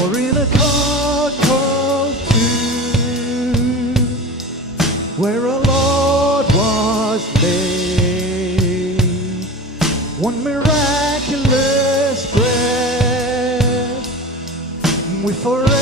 Or in a cold tomb, where a Lord was laid, one miraculous breath, we forever